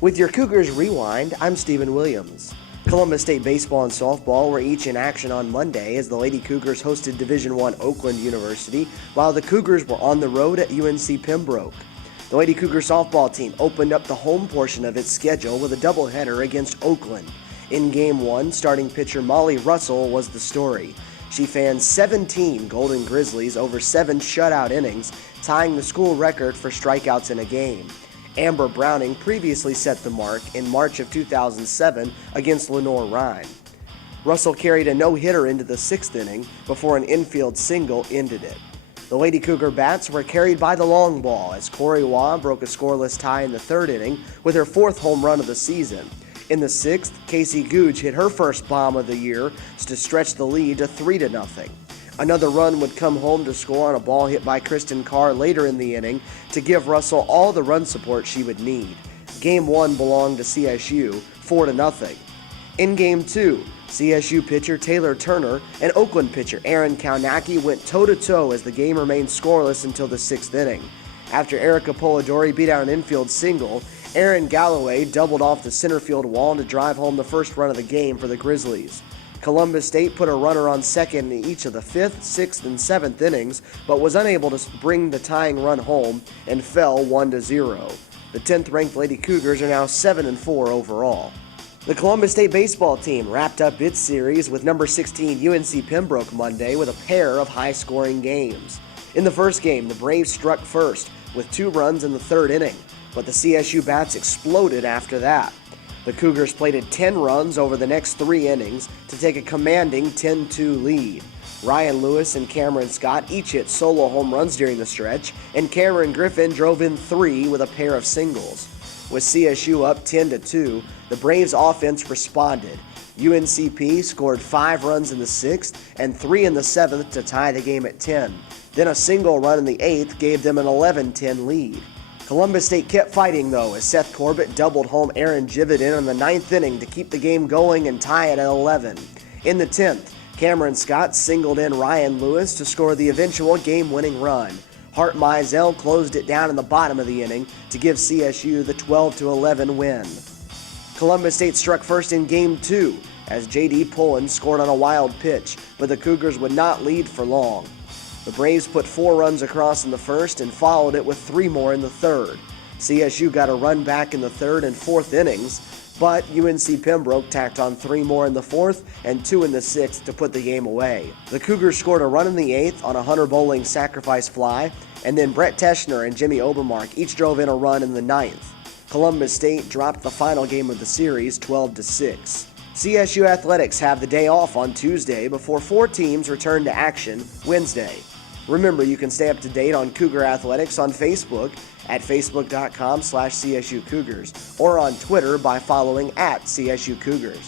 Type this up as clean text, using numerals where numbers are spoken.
With your Cougars Rewind, I'm Stephen Williams. Columbus State baseball and softball were each in action on Monday as the Lady Cougars hosted Division I Oakland University, while the Cougars were on the road at UNC Pembroke. The Lady Cougar softball team opened up the home portion of its schedule with a doubleheader against Oakland. In Game 1, starting pitcher Molly Russell was the story. She fanned 17 Golden Grizzlies over 7 shutout innings, tying the school record for strikeouts in a game. Amber Browning previously set the mark in March of 2007 against Lenore Rhine. Russell carried a no-hitter into the 6th inning before an infield single ended it. The Lady Cougar bats were carried by the long ball as Corey Waugh broke a scoreless tie in the 3rd inning with her 4th home run of the season. In the 6th, Casey Googe hit her first bomb of the year to stretch the lead to 3-0. Another run would come home to score on a ball hit by Kristen Carr later in the inning to give Russell all the run support she would need. Game 1 belonged to CSU, 4-0. In Game 2, CSU pitcher Taylor Turner and Oakland pitcher Aaron Kaunacki went toe-to-toe as the game remained scoreless until the 6th inning. After Erica Polidori beat out an infield single, Aaron Galloway doubled off the center field wall to drive home the first run of the game for the Grizzlies. Columbus State put a runner on second in each of the 5th, 6th, and 7th innings, but was unable to bring the tying run home and fell 1-0. The 10th-ranked Lady Cougars are now 7-4 overall. The Columbus State baseball team wrapped up its series with number 16 UNC Pembroke Monday with a pair of high-scoring games. In the first game, the Braves struck first with 2 runs in the 3rd inning, but the CSU bats exploded after that. The Cougars plated 10 runs over the next 3 innings to take a commanding 10-2 lead. Ryan Lewis and Cameron Scott each hit solo home runs during the stretch, and Cameron Griffin drove in 3 with a pair of singles. With CSU up 10-2, the Braves offense responded. UNCP scored 5 runs in the 6th and 3 in the 7th to tie the game at 10. Then a single run in the 8th gave them an 11-10 lead. Columbus State kept fighting, though, as Seth Corbett doubled home Aaron Jivitin in the 9th inning to keep the game going and tie it at 11. In the 10th, Cameron Scott singled in Ryan Lewis to score the eventual game-winning run. Hart Mizell closed it down in the bottom of the inning to give CSU the 12-11 win. Columbus State struck first in Game 2 as J.D. Pullen scored on a wild pitch, but the Cougars would not lead for long. The Braves put 4 runs across in the first and followed it with 3 more in the 3rd. CSU got a run back in the 3rd and 4th innings, but UNC Pembroke tacked on 3 more in the 4th and 2 in the 6th to put the game away. The Cougars scored a run in the 8th on a Hunter Bowling sacrifice fly, and then Brett Teschner and Jimmy Obermark each drove in a run in the 9th. Columbus State dropped the final game of the series 12-6. CSU Athletics have the day off on Tuesday before 4 teams return to action Wednesday. Remember, you can stay up to date on Cougar Athletics on Facebook at facebook.com/CSU Cougars or on Twitter by following @CSU Cougars.